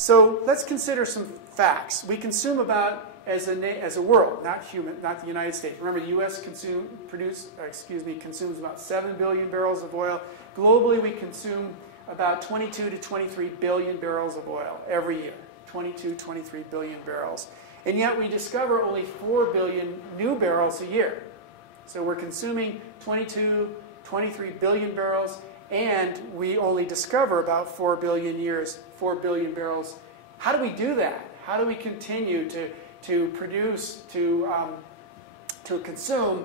So let's consider some facts. We consume about, as a world, not the United States. Remember, the U.S. consumes about 7 billion barrels of oil. Globally, we consume about 22 to 23 billion barrels of oil every year. 22, 23 billion barrels. And yet we discover only 4 billion new barrels a year. So we're consuming 22, 23 billion barrels, and we only discover about 4 billion barrels. How do we do that? How do we continue to produce, to consume,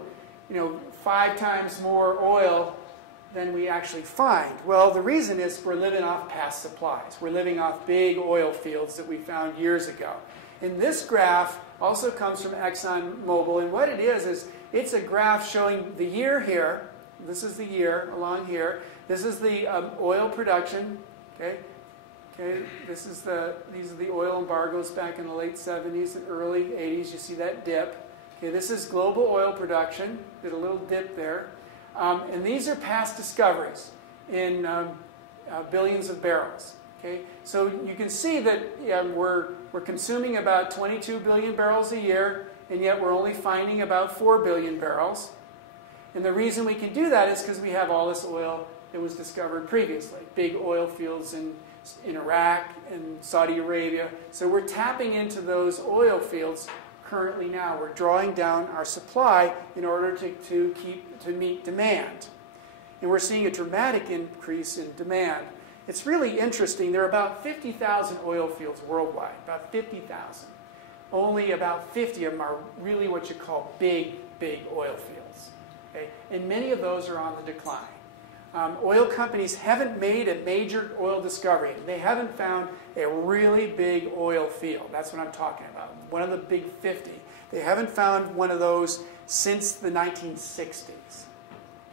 5 times more oil than we actually find? Well, the reason is we're living off past supplies. We're living off big oil fields that we found years ago. And this graph also comes from ExxonMobil, and what it is it's a graph showing the year here. This is the year along here. This is the oil production. Okay. These are the oil embargoes back in the late 70s and early 80s. You see that dip. Okay, this is global oil production. Did a little dip there. And these are past discoveries in billions of barrels. Okay, so you can see that we're consuming about 22 billion barrels a year, and yet we're only finding about 4 billion barrels. And the reason we can do that is because we have all this oil that was discovered previously. Big oil fields in Iraq and Saudi Arabia. So we're tapping into those oil fields currently now. We're drawing down our supply in order to meet demand. And we're seeing a dramatic increase in demand. It's really interesting. There are about 50,000 oil fields worldwide, about 50,000. Only about 50 of them are really what you call big oil fields. Okay? And many of those are on the decline. Oil companies haven't made a major oil discovery. They haven't found a really big oil field. That's what I'm talking about. One of the big 50. They haven't found one of those since the 1960s.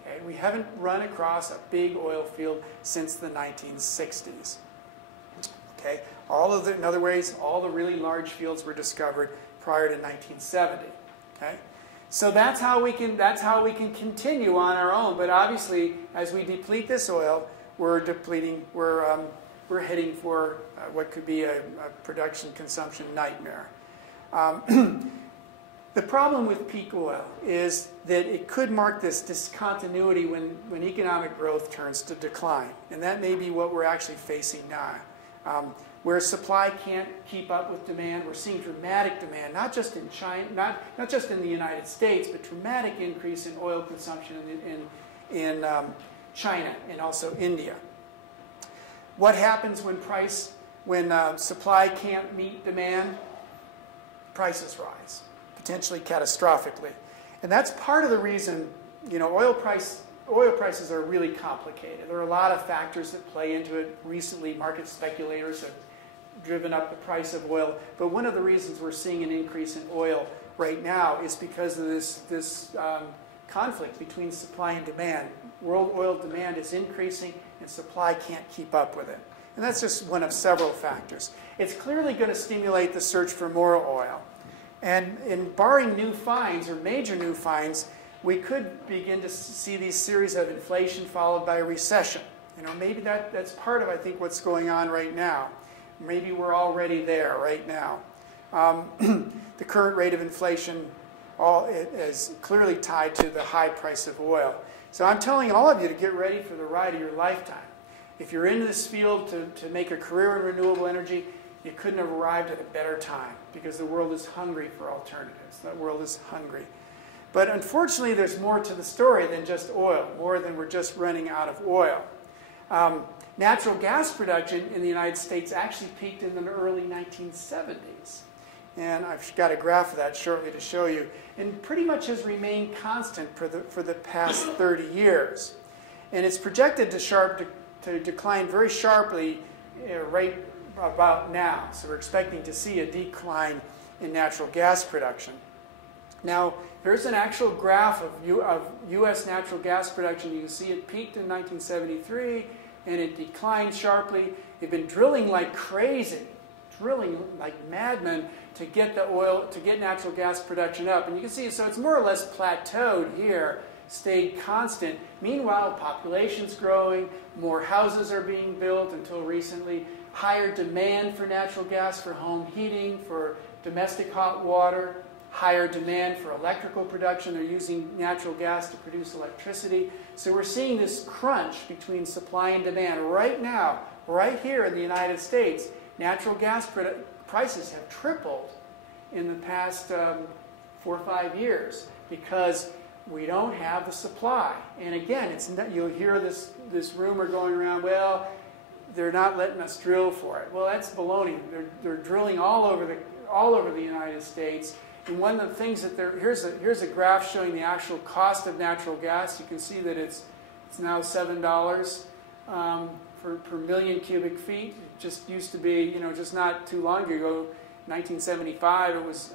Okay? We haven't run across a big oil field since the 1960s. Okay? In other words, all the really large fields were discovered prior to 1970. Okay? So that's how we can continue on our own. But obviously, as we deplete this oil, we're heading for what could be a production consumption nightmare. The problem with peak oil is that it could mark this discontinuity when economic growth turns to decline, and that may be what we're actually facing now. Where supply can't keep up with demand, we're seeing dramatic demand, not just in China, not just in the United States, but dramatic increase in oil consumption in China and also India. What happens when supply can't meet demand? Prices rise, potentially catastrophically, and that's part of the reason. Oil prices are really complicated. There are a lot of factors that play into it. Recently, market speculators have driven up the price of oil. But one of the reasons we're seeing an increase in oil right now is because of this conflict between supply and demand. World oil demand is increasing, and supply can't keep up with it. And that's just one of several factors. It's clearly going to stimulate the search for more oil. And barring new finds or major new finds, we could begin to see these series of inflation followed by a recession. Maybe that's part of, I think, what's going on right now. Maybe we're already there right now. The current rate of inflation is clearly tied to the high price of oil. So I'm telling all of you to get ready for the ride of your lifetime. If you're in this field to make a career in renewable energy, you couldn't have arrived at a better time because the world is hungry for alternatives. The world is hungry. But unfortunately, there's more to the story than just oil, more than we're just running out of oil. Natural gas production in the United States actually peaked in the early 1970s. And I've got a graph of that shortly to show you. And pretty much has remained constant for the past 30 years. And it's projected to decline very sharply right about now. So we're expecting to see a decline in natural gas production. Now, here's an actual graph of U.S. natural gas production. You can see it peaked in 1973, and it declined sharply. They've been drilling like crazy, drilling like madmen to get natural gas production up. And you can see, so it's more or less plateaued here stayed constant. Meanwhile, population's growing, more houses are being built until recently, higher demand for natural gas for home heating, for domestic hot water, higher demand for electrical production. They're using natural gas to produce electricity. So we're seeing this crunch between supply and demand. Right now, right here in the United States, natural gas prices have tripled in the past 4 or 5 years because we don't have the supply. And again, you'll hear this rumor going around, well, they're not letting us drill for it. Well, that's baloney. They're drilling all over the United States. And one of the things that here's a graph showing the actual cost of natural gas. You can see that it's now $7 per million cubic feet. It just used to be, just not too long ago, 1975, it was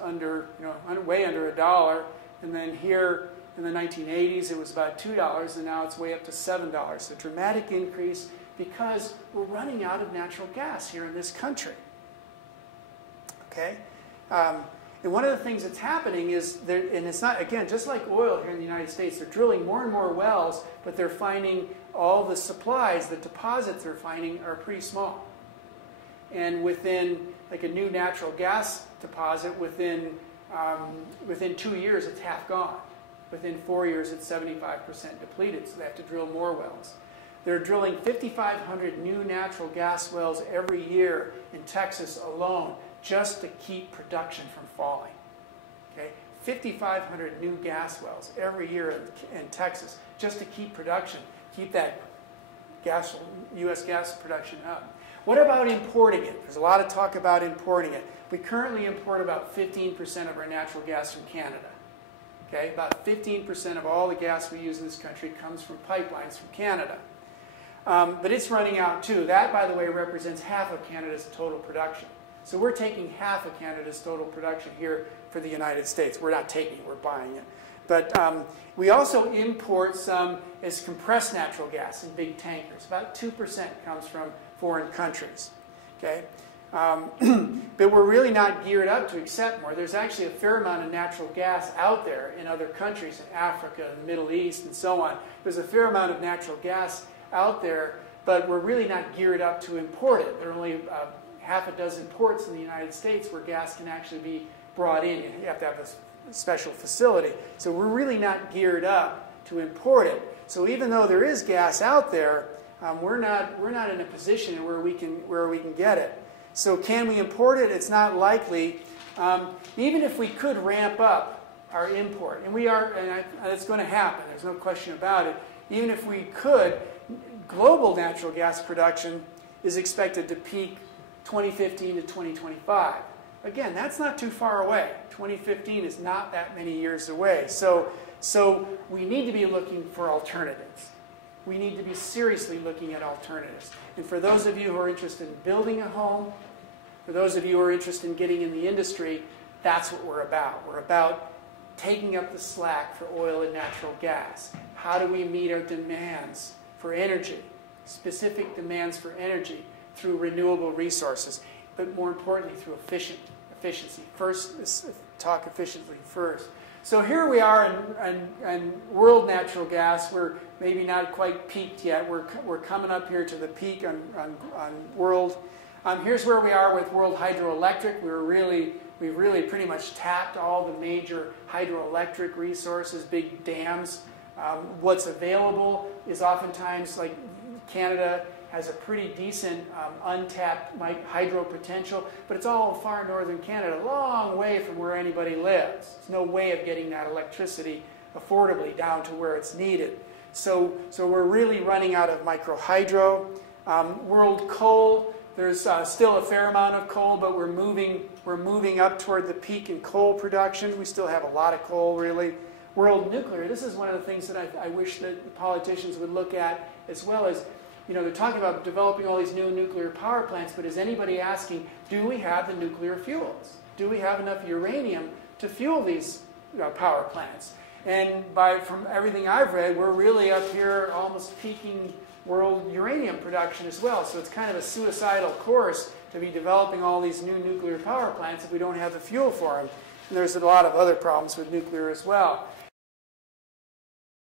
way under $1. And then here in the 1980s, it was about $2, and now it's way up to $7. A dramatic increase because we're running out of natural gas here in this country. Okay? And one of the things that's happening is, and it's not, again, just like oil here in the United States, they're drilling more and more wells, but they're finding all the supplies, the deposits they're finding are pretty small. And within, like a new natural gas deposit, within 2 years, it's half gone. Within 4 years, it's 75% depleted, so they have to drill more wells. They're drilling 5,500 new natural gas wells every year in Texas alone, just to keep production from falling. Okay? 5,500 new gas wells every year in Texas, just to keep production, keep that U.S. gas production up. What about importing it? There's a lot of talk about importing it. We currently import about 15% of our natural gas from Canada. Okay? About 15% of all the gas we use in this country comes from pipelines from Canada. But it's running out too. That, by the way, represents half of Canada's total production. So we're taking half of Canada's total production here for the United States. We're not taking it, we're buying it. But we also import some as compressed natural gas in big tankers. About 2% comes from foreign countries. Okay? But we're really not geared up to accept more. There's actually a fair amount of natural gas out there in other countries, in Africa, the Middle East, and so on. There's a fair amount of natural gas out there, but we're really not geared up to import it. There are only half a dozen ports in the United States where gas can actually be brought in. You have to have a special facility. So we're really not geared up to import it. So even though there is gas out there, we're not in a position where we can get it. So can we import it? It's not likely. Even if we could ramp up our import, and we are, and it's going to happen. There's no question about it. Even if we could, global natural gas production is expected to peak 2015 to 2025. Again, that's not too far away. 2015 is not that many years away. So we need to be looking for alternatives. We need to be seriously looking at alternatives. And for those of you who are interested in building a home, for those of you who are interested in getting in the industry, that's what we're about. We're about taking up the slack for oil and natural gas. How do we meet our demands for energy, specific demands for energy, through renewable resources, but more importantly through efficiency. First, talk efficiently first. So here we are in world natural gas. We're maybe not quite peaked yet. We're coming up here to the peak on world. Here's where we are with world hydroelectric. We've really pretty much tapped all the major hydroelectric resources, big dams. What's available is oftentimes, like Canada has a pretty decent untapped hydro potential, but it's all far northern Canada, a long way from where anybody lives. There's no way of getting that electricity affordably down to where it's needed. So we're really running out of microhydro. World coal, there's still a fair amount of coal, but we're moving up toward the peak in coal production. We still have a lot of coal, really. World nuclear, this is one of the things that I wish that the politicians would look at, as well as, they're talking about developing all these new nuclear power plants, but is anybody asking, do we have the nuclear fuels? Do we have enough uranium to fuel these power plants? And from everything I've read, we're really up here almost peaking world uranium production as well. So it's kind of a suicidal course to be developing all these new nuclear power plants if we don't have the fuel for them. And there's a lot of other problems with nuclear as well.